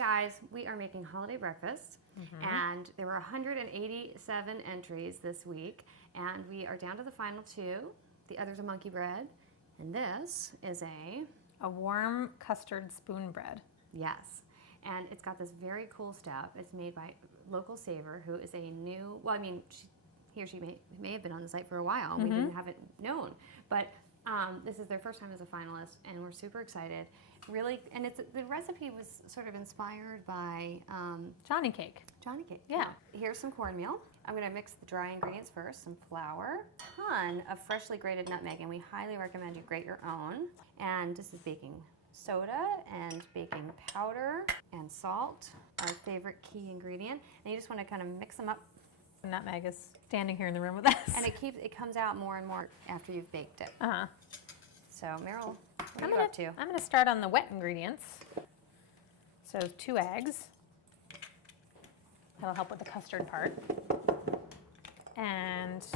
guys, we are making holiday breakfast, and there were 187 entries this week, and we are down to the final two. The other's a monkey bread, and this is a warm custard spoon bread. Yes, and it's got this very cool step. It's made by Local Saver, who is a new, well, I mean, he or she may have been on the site for a while, and we didn't have it known, but this is their first time as a finalist, and we're super excited. Really, and the recipe was sort of inspired by Johnny cake. Johnny cake. Yeah. Here's some cornmeal. I'm going to mix the dry ingredients first. Some flour, ton of freshly grated nutmeg, and we highly recommend you grate your own. And this is baking soda and baking powder and salt, our favorite key ingredient. And you just want to kind of mix them up. Nutmeg is standing here in the room with us. And it comes out more and more after you've baked it. So Merrill, what are you up to? I'm going to start on the wet ingredients. So 2 eggs. That'll help with the custard part. And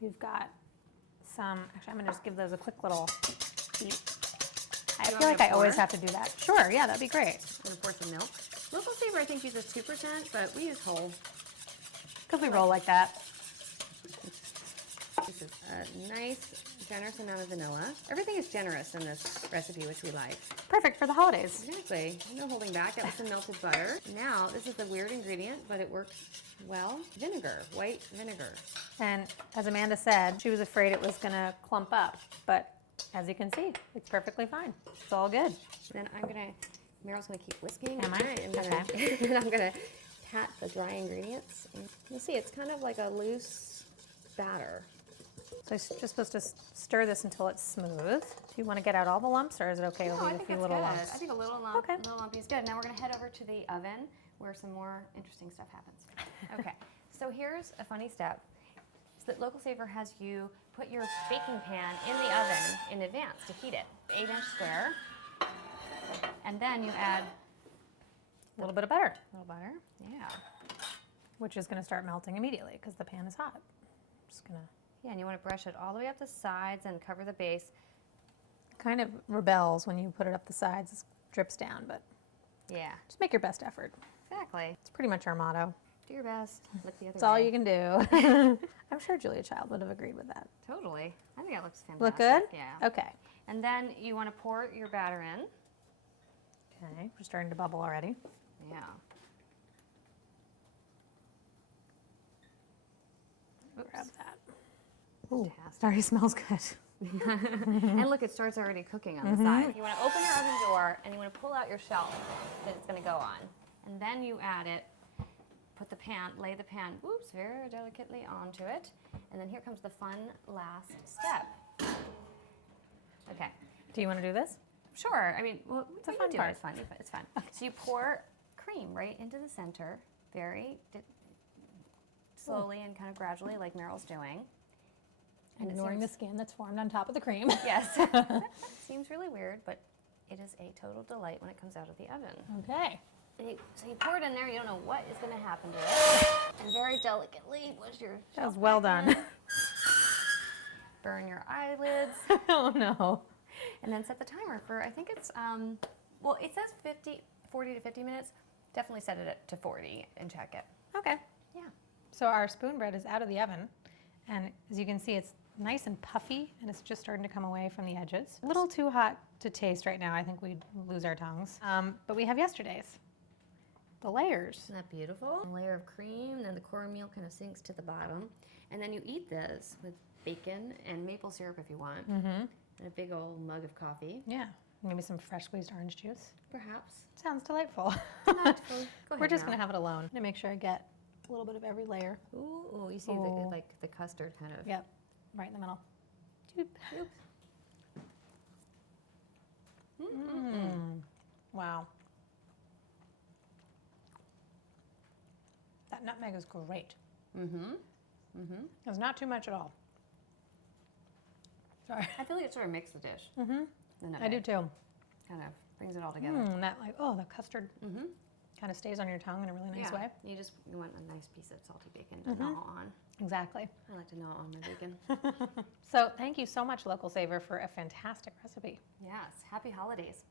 we've got some, actually I'm going to just give those a quick little beat. I feel like I always have to do that. Sure, yeah, that'd be great. I'm going to pour some milk. Local Saver I think uses 2%, but we use whole. Because we roll like that. This is a nice, generous amount of vanilla. Everything is generous in this recipe, which we like. Perfect for the holidays. Exactly. No holding back. That was some melted butter. Now, this is a weird ingredient, but it works well. Vinegar, white vinegar. And as Amanda said, she was afraid it was going to clump up. But as you can see, it's perfectly fine. It's all good. Then Meryl's going to keep whisking. Am I? Okay. And I'm going to pat the dry ingredients. And you'll see, it's kind of like a loose batter. So you're just supposed to stir this until it's smooth. Do you want to get out all the lumps, or is it okay to leave a few little lumps? I think a little lumpy is good. Now we're going to head over to the oven where some more interesting stuff happens. Okay, so here's a funny step. So that Local Saver has you put your baking pan in the oven in advance to heat it. 8-inch square. And then you add a little bit of butter. A little butter, yeah. Which is going to start melting immediately because the pan is hot. Just going to... Yeah, and you want to brush it all the way up the sides and cover the base. Kind of rebels when you put it up the sides. It drips down, but yeah, just make your best effort. Exactly. It's pretty much our motto. Do your best. Look the other way. That's all you can do. I'm sure Julia Child would have agreed with that. Totally. I think that looks fantastic. Look good? Yeah. Okay. And then you want to pour your batter in. Okay, we're starting to bubble already. Yeah. Oops. Grab that. Ooh, Fantastic. already smells good. And look, it starts already cooking on the side. You want to open your oven door and you want to pull out your shelf that it's going to go on. And then you add it, lay the pan, very delicately onto it. And then here comes the fun last step. Okay. Do you want to do this? Sure. I mean, well, it's a fun part. It's fun. It's fun. So you pour cream right into the center, very slowly and kind of gradually, like Meryl's doing. And ignoring the skin that's formed on top of the cream. Yes. Seems really weird, but it is a total delight when it comes out of the oven. Okay. So you pour it in there, you don't know what is going to happen to it. And very delicately, that was well done. Burn your eyelids. Oh no. And then set the timer for, I think it's, well, it says 40 to 50 minutes. Definitely set it to 40 and check it. Okay. Yeah. So our spoon bread is out of the oven. And as you can see, it's nice and puffy, and it's just starting to come away from the edges. A little too hot to taste right now. I think we'd lose our tongues. But we have yesterday's. The layers. Isn't that beautiful? A layer of cream, then the cornmeal kind of sinks to the bottom. And then you eat this with bacon and maple syrup if you want. And a big old mug of coffee. Yeah. Maybe some fresh squeezed orange juice. Perhaps. Sounds delightful. Delightful. Go ahead. We're just going to have it alone. I'm going to make sure I get a little bit of every layer. Ooh, you see like the custard kind of. Yep, right in the middle. Doop. Doop. Wow. That nutmeg is great. There's not too much at all. Sorry. I feel like it sort of makes the dish. I do too. Kind of brings it all together. That the custard kind of stays on your tongue in a really nice way. You want a nice piece of salty bacon to gnaw on. Exactly. I like to gnaw on my bacon. So thank you so much, Local Saver, for a fantastic recipe. Yes. Happy holidays.